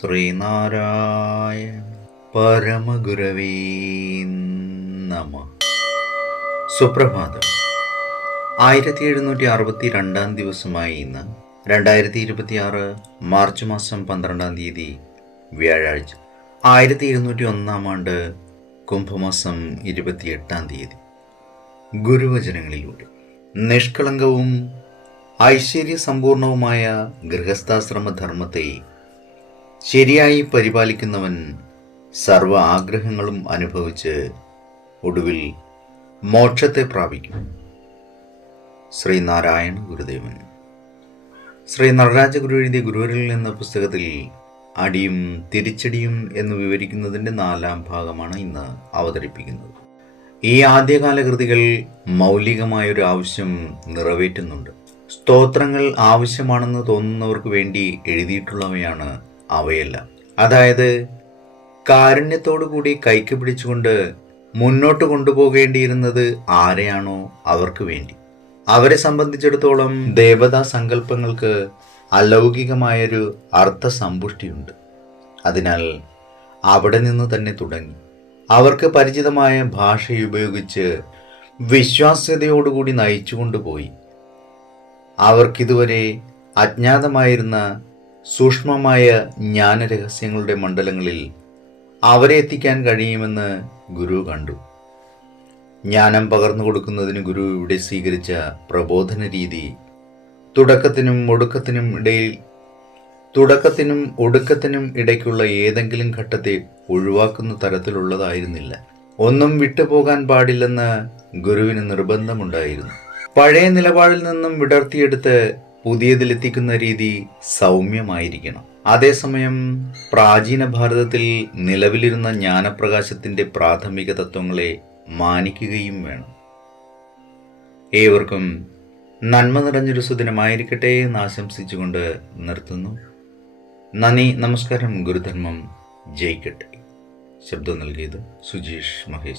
ശ്രീനാരായണ പരമഗുരവേ നമ. സുപ്രഭാതം. 1762 ദിവസമായി ഇന്ന് 2026 മാർച്ച് മാസം 12 വ്യാഴാഴ്ച. 1201 ആണ്ട് കുംഭമാസം 28 ഗുരുവചനങ്ങളിലൂടെ നിഷ്കളങ്കവും ഐശ്വര്യസമ്പൂർണവുമായ ഗൃഹസ്ഥാശ്രമധർമ്മത്തെ ശരിയായി പരിപാലിക്കുന്നവൻ സർവ ആഗ്രഹങ്ങളും അനുഭവിച്ച് ഒടുവിൽ മോക്ഷത്തെ പ്രാപിക്കും. ശ്രീനാരായണ ഗുരുദേവൻ. ശ്രീ നടരാജഗുരു എഴുതിയ ഗുരുവരിൽ എന്ന പുസ്തകത്തിൽ അടിയും തിരിച്ചടിയും എന്ന് വിവരിക്കുന്നതിൻ്റെ 4ാം ഭാഗമാണ് ഇന്ന് അവതരിപ്പിക്കുന്നത്. ഈ ആദ്യകാല കൃതികൾ മൗലികമായൊരു ആവശ്യം നിറവേറ്റുന്നുണ്ട്. സ്തോത്രങ്ങൾ ആവശ്യമാണെന്ന് തോന്നുന്നവർക്ക് വേണ്ടി എഴുതിയിട്ടുള്ളവയാണ് അവയെല്ലാം. അതായത് കാരുണ്യത്തോടു കൂടി കൈക്ക് പിടിച്ചുകൊണ്ട് മുന്നോട്ട് കൊണ്ടുപോകേണ്ടിയിരുന്നത് ആരെയാണോ അവർക്ക് വേണ്ടി. അവരെ സംബന്ധിച്ചിടത്തോളം ദേവതാ സങ്കല്പങ്ങൾക്ക് അലൗകികമായൊരു അർത്ഥസമ്പുഷ്ടിയുണ്ട്. അതിനാൽ അവിടെ നിന്ന് തന്നെ തുടങ്ങി അവർക്ക് പരിചിതമായ ഭാഷയുപയോഗിച്ച് വിശ്വാസ്യതയോടുകൂടി നയിച്ചു കൊണ്ടുപോയി അവർക്കിതുവരെ അജ്ഞാതമായിരുന്ന സൂക്ഷ്മമായ ജ്ഞാനരഹസ്യങ്ങളുടെ മണ്ഡലങ്ങളിൽ അവരെ എത്തിക്കാൻ കഴിയുമെന്ന് ഗുരു കണ്ടു. ജ്ഞാനം പകർന്നു കൊടുക്കുന്നതിന് ഗുരു ഇവിടെ സ്വീകരിച്ച പ്രബോധന രീതി തുടക്കത്തിനും ഒടുക്കത്തിനും ഇടയ്ക്കുള്ള ഏതെങ്കിലും ഘട്ടത്തെ ഒഴിവാക്കുന്ന തരത്തിലുള്ളതായിരുന്നില്ല. ഒന്നും വിട്ടുപോകാൻ പാടില്ലെന്ന് ഗുരുവിന് നിർബന്ധമുണ്ടായിരുന്നു. പഴയ നിലപാടിൽ നിന്നും വിടർത്തിയെടുത്ത് പുതിയതിലെത്തിക്കുന്ന രീതി സൗമ്യമായിരിക്കണം. അതേസമയം പ്രാചീന ഭാരതത്തിൽ നിലവിലിരുന്ന ജ്ഞാനപ്രകാശത്തിന്റെ പ്രാഥമിക തത്വങ്ങളെ മാനിക്കുകയും വേണം. ഏവർക്കും നന്മ നിറഞ്ഞൊരു സുദിനമായിരിക്കട്ടെ എന്ന് ആശംസിച്ചുകൊണ്ട് നിർത്തുന്നു. നന്ദി, നമസ്കാരം. ഗുരുധർമ്മം ജയിക്കട്ടെ. ശബ്ദം നൽകിയത് സുജീഷ് മഹേഷ്.